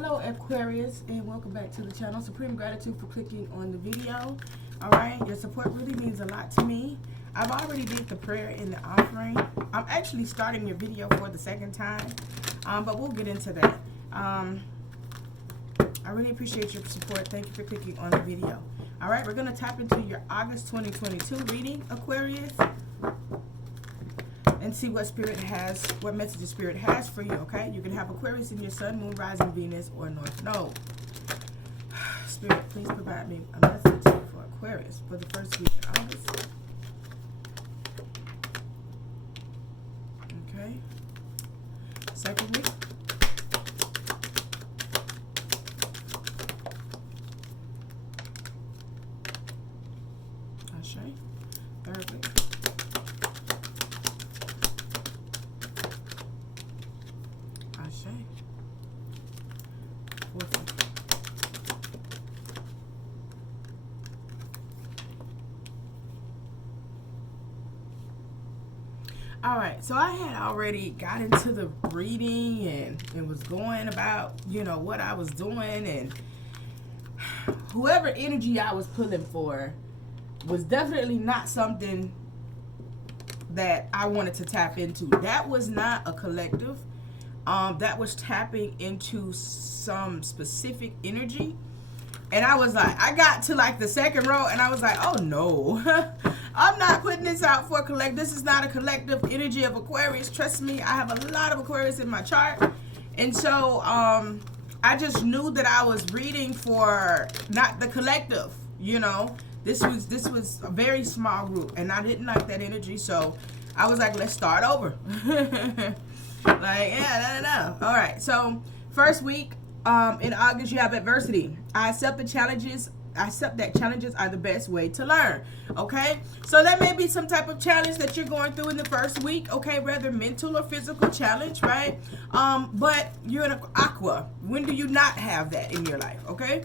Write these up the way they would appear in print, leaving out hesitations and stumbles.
Hello Aquarius, and welcome back to the channel. Supreme gratitude for clicking on the video. Alright, your support really means a lot to me. I've already did the prayer in the offering. I'm actually starting your video for the second time, but we'll get into that. I really appreciate your support. Thank you for clicking on the video. Alright, we're going to tap into your August 2022 reading, Aquarius, and see what Spirit has, what message the Spirit has for you, okay? You can have Aquarius in your Sun, Moon, Rising, Venus, or North Node. Spirit, please provide me a message for Aquarius for the first week in August. Okay. Second week. Ashe. Third week. Alright, so I had already got into the reading and was going about, you know, what I was doing, and whoever energy I was pulling for was definitely not something that I wanted to tap into. That was not a collective. That was tapping into some specific energy. And I was like, I got to like the second row and I was like, oh no, I'm not putting this out for a collective. This is not a collective energy of Aquarius. Trust me, I have a lot of Aquarius in my chart. And so I just knew that I was reading for not the collective, you know. This was a very small group and I didn't like that energy. So I was like, let's start over. Like, yeah, no. All right, so first week in August, you have adversity. I accept the challenges. I accept that challenges are the best way to learn. Okay, so that may be some type of challenge that you're going through in the first week. Okay, whether mental or physical challenge, right? But you're in Aqua. When do you not have that in your life? Okay,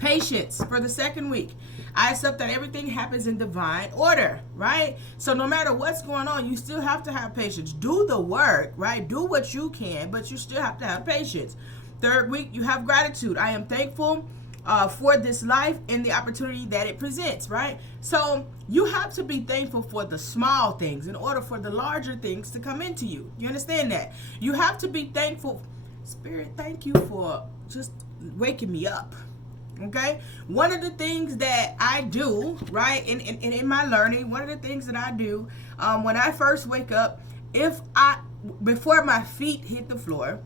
patience for the second week. I accept that everything happens in divine order, right? So no matter what's going on, you still have to have patience. Do the work, right? Do what you can, but you still have to have patience. Third week, you have gratitude. I am thankful for this life and the opportunity that it presents, right? So you have to be thankful for the small things in order for the larger things to come into you. You understand that? You have to be thankful. Spirit, thank you for just waking me up. Okay, one of the things that I do, right, in my learning, one of the things that I do when I first wake up, before my feet hit the floor,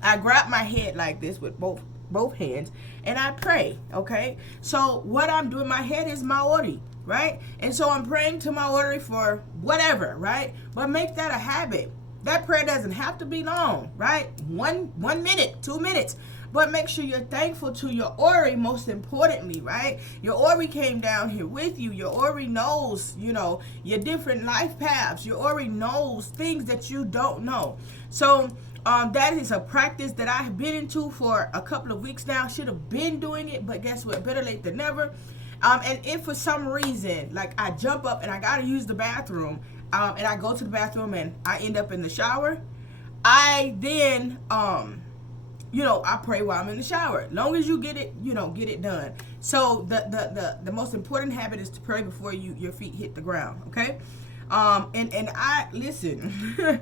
I grab my head like this with both hands and I pray. Okay, so what I'm doing, my head is my ori, right? And so I'm praying to my ori for whatever, right? But make that a habit. That prayer doesn't have to be long, right? One minute, 2 minutes. But make sure you're thankful to your Ori, most importantly, right? Your Ori came down here with you. Your Ori knows, you know, your different life paths. Your Ori knows things that you don't know. So that is a practice that I have been into for a couple of weeks now. Should have been doing it, but guess what? Better late than never. And if for some reason, like I jump up and I got to use the bathroom, and I go to the bathroom and I end up in the shower, I then... you know, I pray while I'm in the shower. Long as you get it, you know, get it done. So the most important habit is to pray before your feet hit the ground. Okay, and I listen.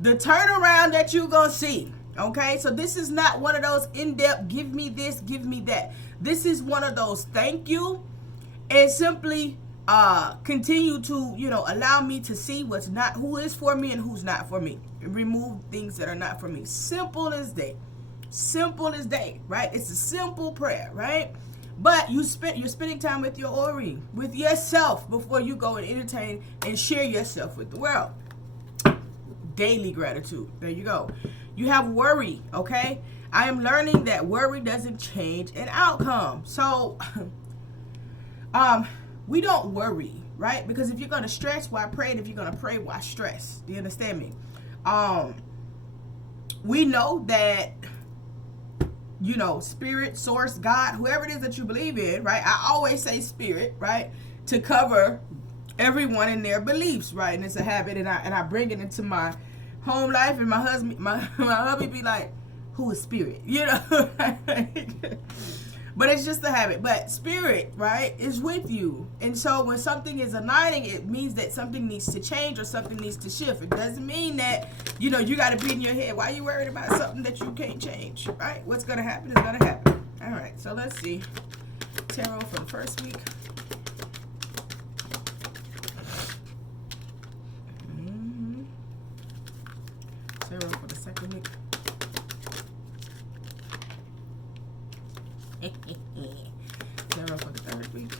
The turnaround that you gonna see. Okay, so this is not one of those in-depth. Give me this, give me that. This is one of those thank you, and simply continue to, you know, allow me to see what's not, who is for me and who's not for me. Remove things that are not for me. Simple as day. Simple as day, right? It's a simple prayer, right? But you're spending time with your Ori, with yourself, before you go and entertain and share yourself with the world. Daily gratitude. There you go. You have worry, okay? I am learning that worry doesn't change an outcome. So we don't worry, right? Because if you're going to stress, why pray? And if you're going to pray, why stress? Do you understand me? We know that, you know, spirit, source, God, whoever it is that you believe in, right? I always say spirit, right? To cover everyone in their beliefs, right? And it's a habit, and I bring it into my home life, and my husband, my hubby be like, who is spirit, you know. But it's just a habit. But spirit, right, is with you. And so when something is aligning, it means that something needs to change or something needs to shift. It doesn't mean that, you know, you got to be in your head. Why are you worried about something that you can't change, right? What's going to happen is going to happen. All right, so let's see. Tarot for the first week. Tarot for the second week. Tarot for the third week.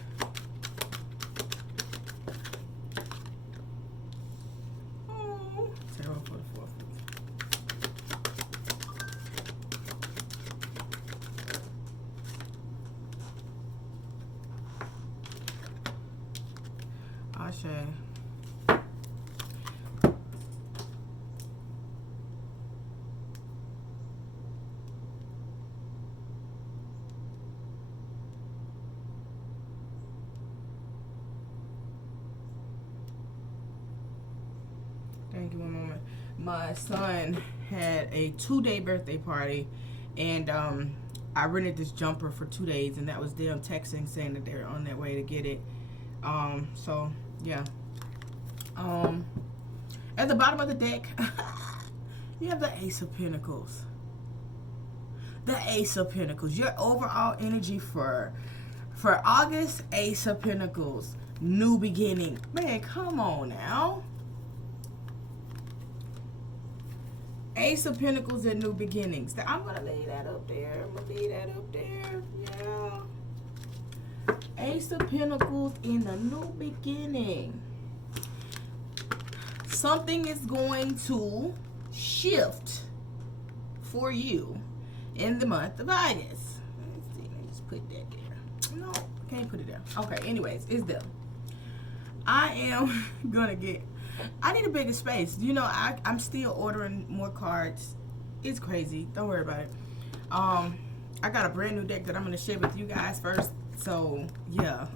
Oh, tarot for the fourth week. Ashe. Thank you. One moment. My son had a 2-day birthday party, and I rented this jumper for 2 days, and that was them texting saying that they're on their way to get it. So yeah. At the bottom of the deck, you have the Ace of Pentacles. The Ace of Pentacles. Your overall energy for August, Ace of Pentacles. New beginning. Man, come on now. Ace of Pentacles and new beginnings. I'm going to leave that up there. I'm going to leave that up there. Yeah. Ace of Pentacles in a new beginning. Something is going to shift for you in the month of August. Let's see. Let me just put that there. No, can't put it there. Okay, anyways, it's there. I am going to get... I need a bigger space. You know, I'm still ordering more cards. It's crazy. Don't worry about it. I got a brand new deck that I'm going to share with you guys first. So, yeah.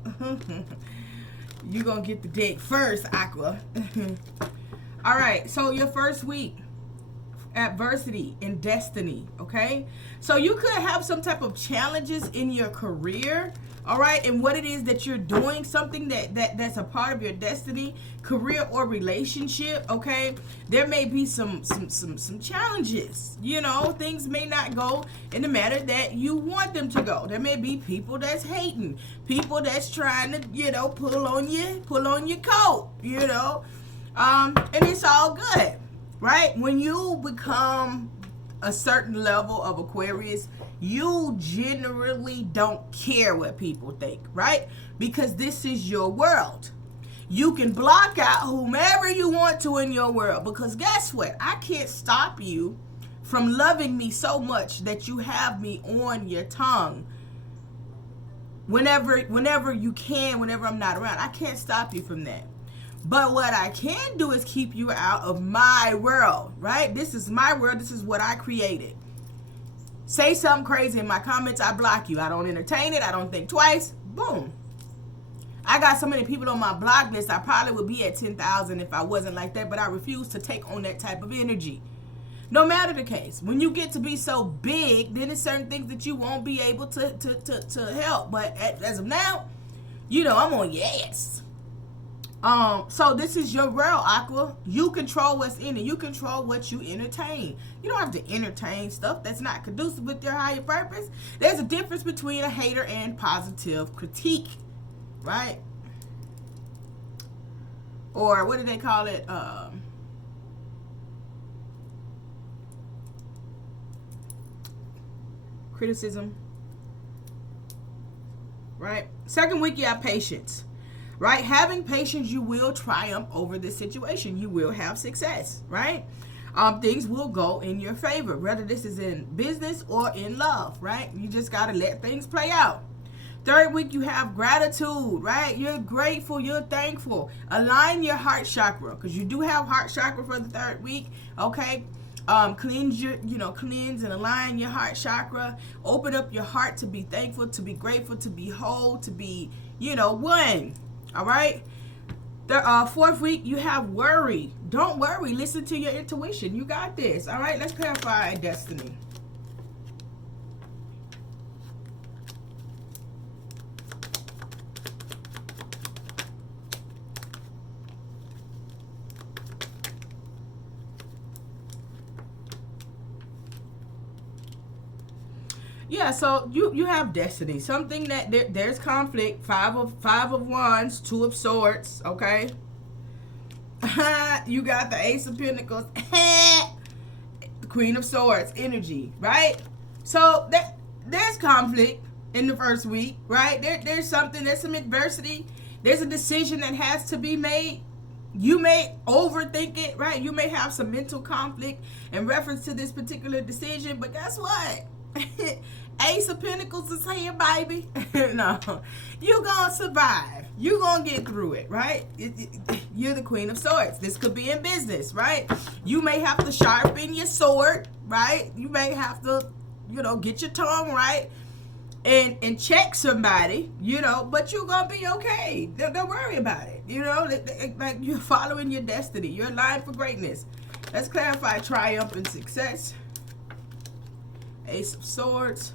You're going to get the deck first, Aqua. All right. So, your first week. Adversity and destiny. Okay? So, you could have some type of challenges in your career. All right, and what it is that you're doing, something that's a part of your destiny, career or relationship, okay? There may be some challenges. You know, things may not go in the manner that you want them to go. There may be people that's hating, people that's trying to, you know, pull on your coat, you know. And it's all good, right? When you become a certain level of Aquarius, you generally don't care what people think, right? Because this is your world. You can block out whomever you want to in your world, because guess what? I can't stop you from loving me so much that you have me on your tongue whenever you can, whenever I'm not around. I can't stop you from that. But what I can do is keep you out of my world, right? This is my world. This is what I created. Say something crazy in my comments, I block you. I don't entertain it. I don't think twice. Boom. I got so many people on my block list, I probably would be at 10,000 if I wasn't like that, but I refuse to take on that type of energy. No matter the case, when you get to be so big, then there's certain things that you won't be able to help. But as of now, you know, I'm on your ass. So this is your world, Aqua. You control what's in it. You control what you entertain. You don't have to entertain stuff that's not conducive with your higher purpose. There's a difference between a hater and positive critique, right? Or what do they call it? Criticism, right? Second week, you have patience. Right? Having patience, you will triumph over this situation. You will have success, right? Things will go in your favor, whether this is in business or in love, right? You just got to let things play out. Third week, you have gratitude, right? You're grateful, you're thankful. Align your heart chakra, because you do have heart chakra for the third week, okay? Cleanse and align your heart chakra. Open up your heart to be thankful, to be grateful, to be whole, to be, one. All right. The fourth week, you have worry. Don't worry. Listen to your intuition. You got this. All right. Let's clarify destiny. Yeah, so you have destiny. Something that there's conflict. Five of Wands, Two of Swords. Okay. You got the Ace of Pentacles, the Queen of Swords energy, right? So there's conflict in the first week, right? There's something. There's some adversity. There's a decision that has to be made. You may overthink it, right? You may have some mental conflict in reference to this particular decision, but guess what? Ace of Pentacles is here, baby. No, you gonna survive. You gonna get through it, right? You're the Queen of Swords. This could be in business, right? You may have to sharpen your sword, right? You may have to, get your tongue right and check somebody, but you're gonna be okay. Don't worry about it. Like you're following your destiny. You're aligned for greatness. Let's clarify triumph and success. Ace of Swords.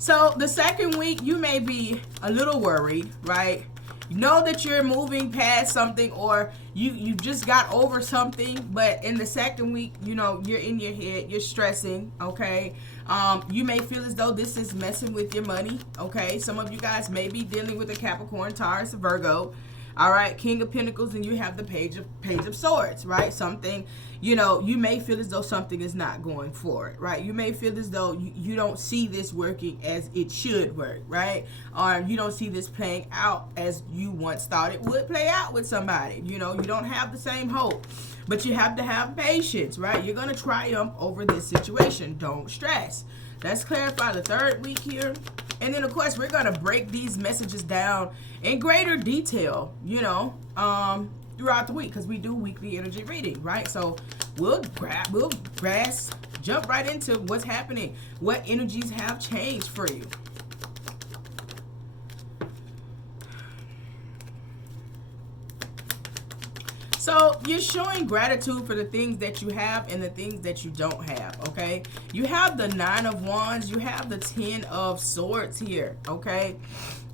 So the second week, you may be a little worried, right? You know that you're moving past something, or you just got over something, but in the second week, you're in your head, you're stressing, okay? You may feel as though this is messing with your money, okay? Some of you guys may be dealing with a Capricorn, Taurus, Virgo. All right, King of Pentacles, and you have the Page of Swords, right? Something, you may feel as though something is not going forward, right? You may feel as though you don't see this working as it should work, right? Or you don't see this playing out as you once thought it would play out with somebody. You don't have the same hope, but you have to have patience, right? You're going to triumph over this situation. Don't stress. Let's clarify the third week here. And then, of course, we're going to break these messages down in greater detail, throughout the week, because we do weekly energy reading, right? So we'll jump right into what's happening, what energies have changed for you. So you're showing gratitude for the things that you have and the things that you don't have, okay? You have the Nine of Wands, you have the Ten of Swords here, okay?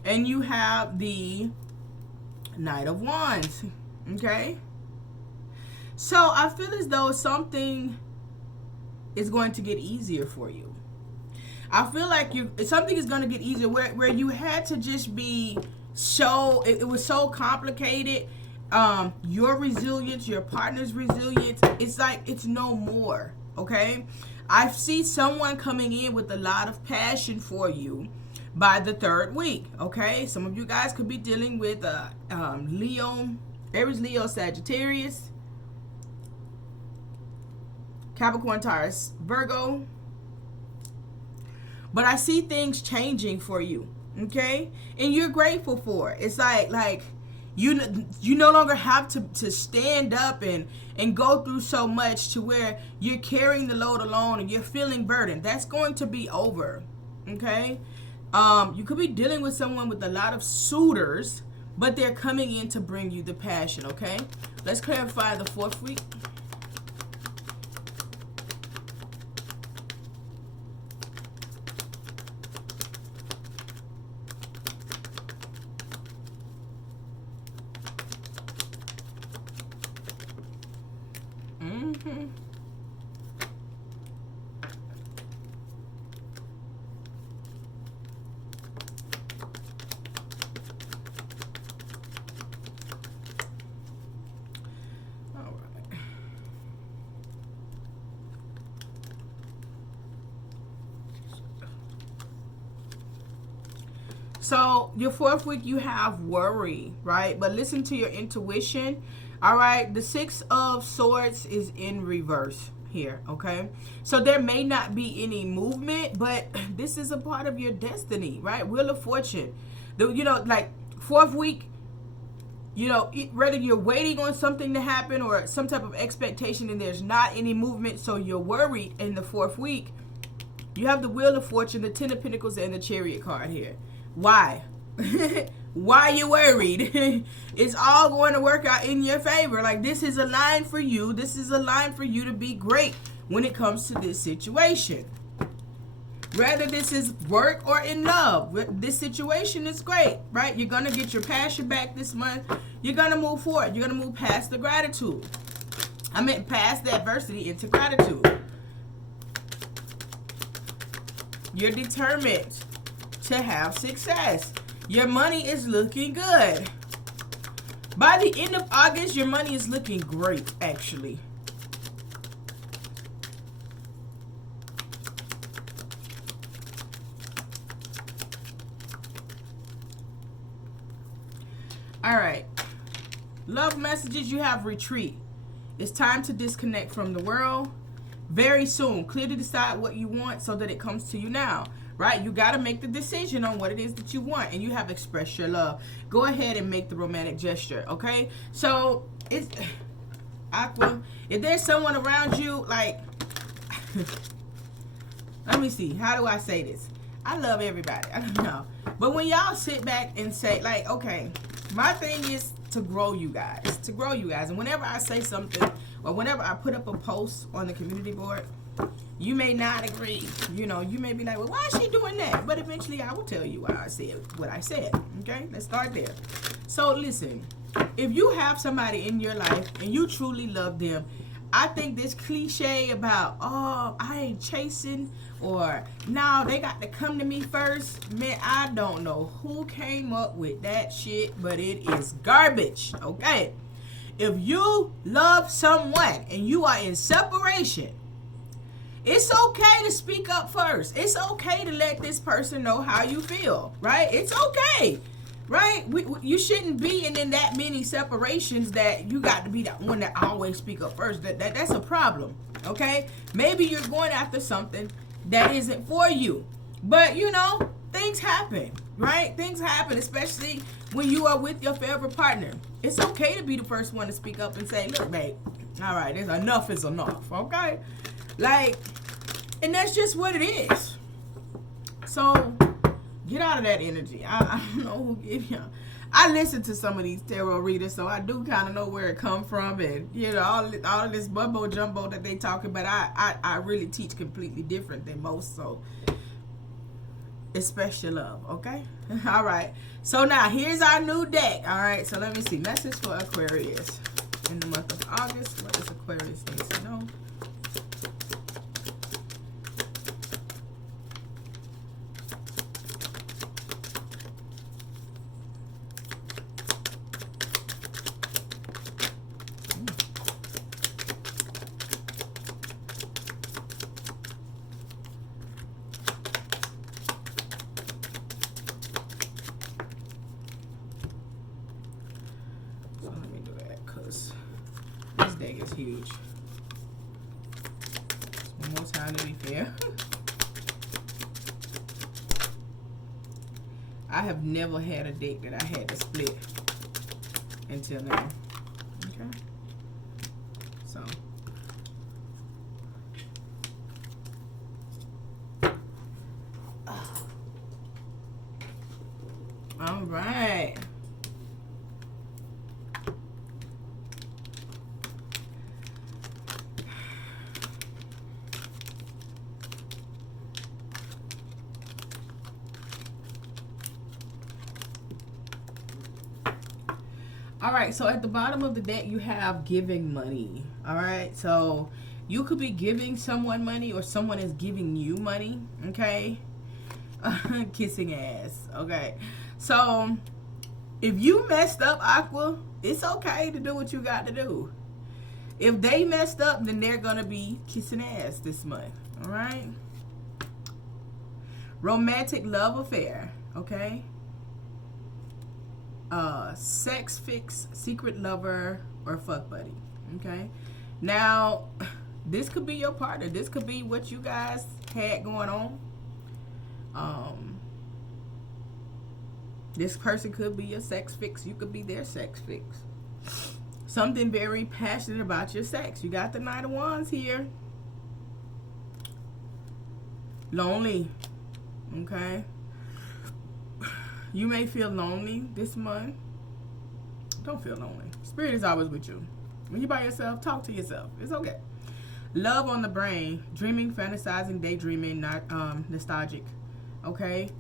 And you have the Knight of Wands, okay? So I feel as though something is going to get easier for you. I feel like something is going to get easier where you had to just be it was so complicated. Your resilience, your partner's resilience, it's like it's no more, okay? I see someone coming in with a lot of passion for you by the third week, okay? Some of you guys could be dealing with Leo, Aries, Leo, Sagittarius, Capricorn, Taurus, Virgo. But I see things changing for you, okay? And you're grateful for it. It's like you no longer have to stand up and go through so much to where you're carrying the load alone and you're feeling burdened. That's going to be over, okay? You could be dealing with someone with a lot of suitors, but they're coming in to bring you the passion, okay? Let's clarify the fourth week. So your fourth week, you have worry, right? But listen to your intuition. All right. The Six of Swords is in reverse here. Okay. So there may not be any movement, but this is a part of your destiny, right? Wheel of Fortune. Like fourth week, whether you're waiting on something to happen or some type of expectation and there's not any movement, so you're worried in the fourth week, you have the Wheel of Fortune, the Ten of Pentacles, and the Chariot card here. Why? Why you worried? It's all going to work out in your favor. Like, this is a line for you. This is a line for you to be great when it comes to this situation. Whether this is work or in love, this situation is great, right? You're going to get your passion back this month. You're going to move forward. You're going to move past the gratitude. I meant past the adversity into gratitude. You're determined to have success. Your money is looking good. By the end of August, your money is looking great, actually. All right. Love messages, you have retreat. It's time to disconnect from the world. Very soon. Clearly decide what you want so that it comes to you now. Right? You got to make the decision on what it is that you want, and you have expressed your love. Go ahead and make the romantic gesture, okay? So, it's Aqua. If there's someone around you, like, let me see. How do I say this? I love everybody. I don't know. But when y'all sit back and say, like, okay, my thing is to grow you guys. To grow you guys. And whenever I say something, or whenever I put up a post on the community board, you may not agree. You know, you may be like, well, why is she doing that? But eventually I will tell you why I said what I said. Okay? Let's start there. So listen, if you have somebody in your life and you truly love them, I think this cliche about, oh, I ain't chasing, or no, they got to come to me first. Man, I don't know who came up with that shit, but it is garbage. Okay? If you love someone and you are in separation, it's okay to speak up first. It's okay to let this person know how you feel, right? It's okay, right? You shouldn't be in that many separations that you got to be the one that always speak up first. That's a problem, okay? Maybe you're going after something that isn't for you. But, you know, things happen, right? Things happen, especially when you are with your favorite partner. It's okay to be the first one to speak up and say, look, babe, all right, enough is enough, okay? Like, and that's just what it is. So, get out of that energy. I don't know who gave you. I listen to some of these tarot readers, so I do kind of know where it come from, and you know all of this mumbo jumbo that they talking. But I really teach completely different than most. So, express your love, okay? All right. So now here's our new deck. All right. So let me see. Message for Aquarius in the month of August. What does Aquarius need to know? This deck is huge. One more time to be fair. I have never had a deck that I had to split until now. Okay. So. All right. All right, so at the bottom of the deck, you have giving money. All right, so you could be giving someone money or someone is giving you money, okay? Kissing ass, okay? So if you messed up, Aqua, it's okay to do what you got to do. If they messed up, then they're going to be kissing ass this month, all right? Romantic love affair, okay? Sex fix, secret lover, or fuck buddy. Okay. Now, this could be your partner. This could be what you guys had going on. This person could be your sex fix. You could be their sex fix. Something very passionate about your sex. You got the Knight of Wands here. Lonely. Okay. You may feel lonely this month. Don't feel lonely. Spirit is always with you. When you're by yourself, talk to yourself. It's okay. Love on the brain. Dreaming, fantasizing, daydreaming, not nostalgic. Okay?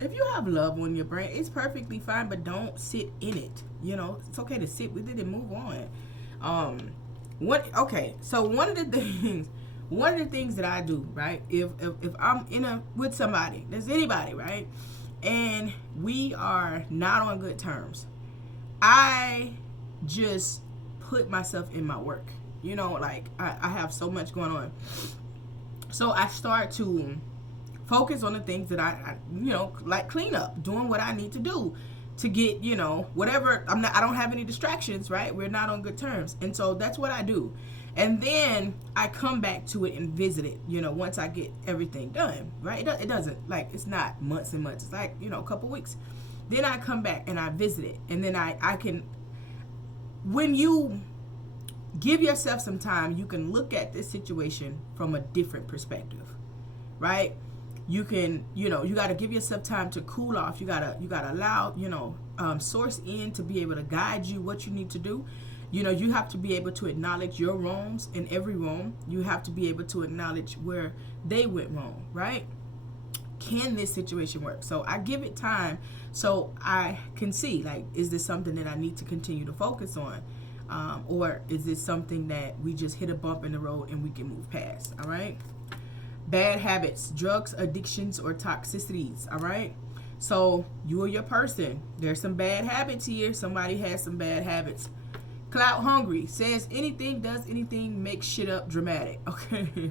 if you have love on your brain, it's perfectly fine, but don't sit in it. You know, it's okay to sit with it and move on. So one of the things that I do, right? If I'm with somebody, there's anybody, right? And we are not on good terms, I just put myself in my work. You know, like I have so much going on. So I start to focus on the things that I like clean up, doing what I need to do to get, whatever. I don't have any distractions, right? We're not on good terms. And so that's what I do. And then I come back to it and visit it, once I get everything done, right? It doesn't, like, it's not months and months. It's like, a couple weeks. Then I come back and I visit it. And then I can, when you give yourself some time, you can look at this situation from a different perspective, right? You can, you got to give yourself time to cool off. You got to allow, source in to be able to guide you what you need to do. You have to be able to acknowledge your wrongs in every wrong. You have to be able to acknowledge where they went wrong, right? Can this situation work? So I give it time so I can see, like, is this something that I need to continue to focus on? Or is this something that we just hit a bump in the road and we can move past, all right? Bad habits, drugs, addictions, or toxicities, all right? So you or your person, there's some bad habits here. Somebody has some bad habits. Clout hungry, says anything, does anything, makes shit up dramatic, okay?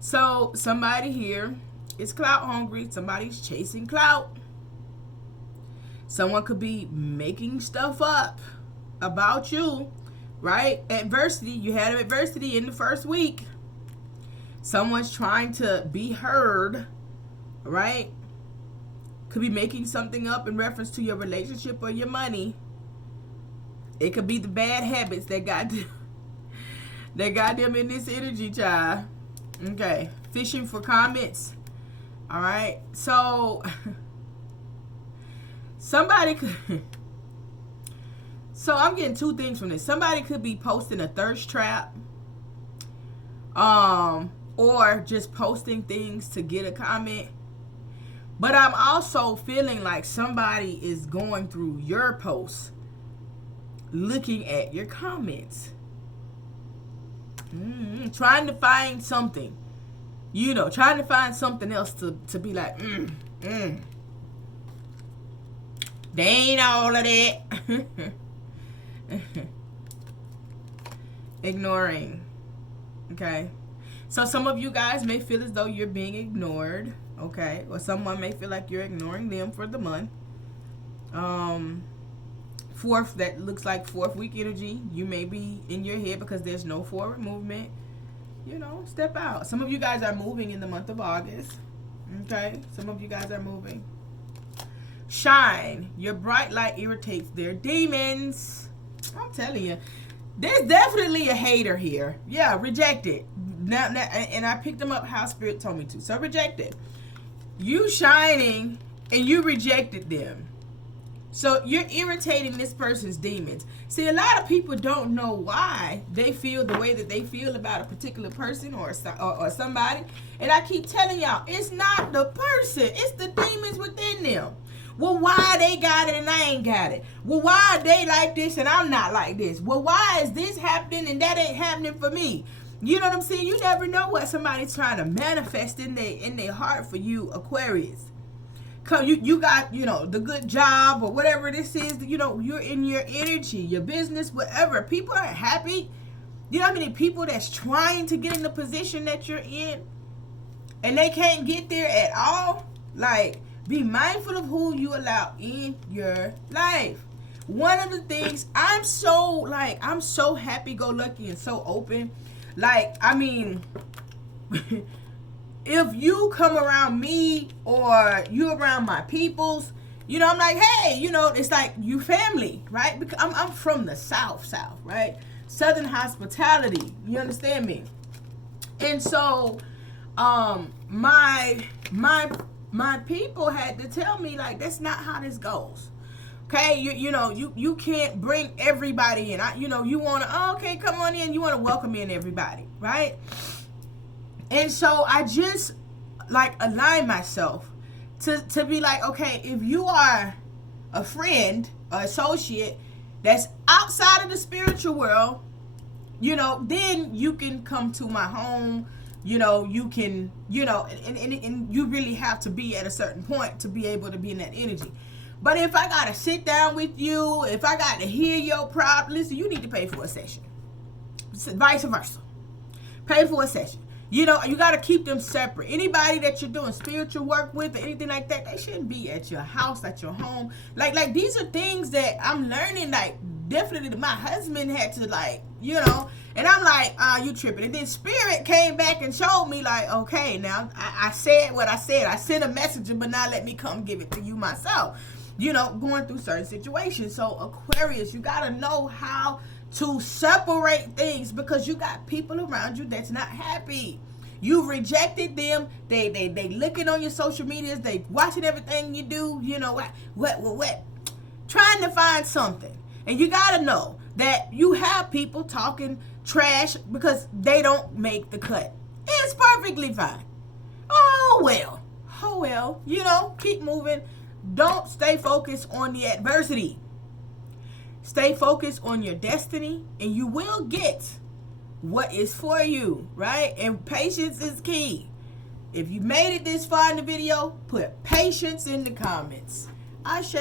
So somebody here is clout hungry. Somebody's chasing clout. Someone could be making stuff up about you, right? Adversity, you had adversity in the first week. Someone's trying to be heard, right? Could be making something up in reference to your relationship or your money. It could be the bad habits that got them in this energy, child. Okay, fishing for comments. All right, so somebody could. So I'm getting two things from this. Somebody could be posting a thirst trap, or just posting things to get a comment. But I'm also feeling like somebody is going through your posts, looking at your comments, trying to find something, trying to find something else to be like, they ain't all of that. Ignoring. Okay, so some of you guys may feel as though you're being ignored, okay, or someone may feel like you're ignoring them for the month. Fourth, that looks like fourth week energy. You may be in your head because there's no forward movement. Step out. Some of you guys are moving in the month of August. Okay, some of you guys are moving. Shine. Your bright light irritates their demons. I'm telling you, there's definitely a hater here. Yeah, reject it. Now, and I picked them up how Spirit told me to. So reject it. You shining and you rejected them. So you're irritating this person's demons. See, a lot of people don't know why they feel the way that they feel about a particular person or somebody. And I keep telling y'all, it's not the person. It's the demons within them. Well, why they got it and I ain't got it? Well, why are they like this and I'm not like this? Well, why is this happening and that ain't happening for me? You know what I'm saying? You never know what somebody's trying to manifest in their heart for you, Aquarius. Come, you got, the good job or whatever this is, you're in your energy, your business, whatever. People aren't happy. You know how many people that's trying to get in the position that you're in and they can't get there at all? Like, be mindful of who you allow in your life. One of the things, I'm so happy-go-lucky and so open. Like, I mean, if you come around me or you around my peoples, I'm like, hey, it's like you family, right? Because I'm from the South, right? Southern hospitality. You understand me? And so, my people had to tell me, like, that's not how this goes. Okay, you can't bring everybody in. You want to, okay, come on in. You want to welcome in everybody, right? And so I just, like, align myself to be like, okay, if you are a friend or associate that's outside of the spiritual world, you know, then you can come to my home. You know, you can, you know, and you really have to be at a certain point to be able to be in that energy. But if I got to sit down with you, if I got to hear your problem, listen, you need to pay for a session. Vice versa. Pay for a session. You know, you got to keep them separate. Anybody that you're doing spiritual work with or anything like that, they shouldn't be at your house, at your home. Like these are things that I'm learning, like, definitely my husband had to, like, you know, and I'm like, you tripping. And then Spirit came back and showed me, like, okay, now I said what I said. I sent a message, but now let me come give it to you myself. You know, going through certain situations. So Aquarius, you got to know how to separate things, because you got people around you that's not happy. You've rejected them. They looking on your social medias. They watching everything you do. You know what? Trying to find something. And you got to know that you have people talking trash because they don't make the cut. It's perfectly fine. Oh well, you know, keep moving. Don't stay focused on the adversity. Stay focused on your destiny, and you will get what is for you, right? And patience is key. If you made it this far in the video, put patience in the comments. Ashe.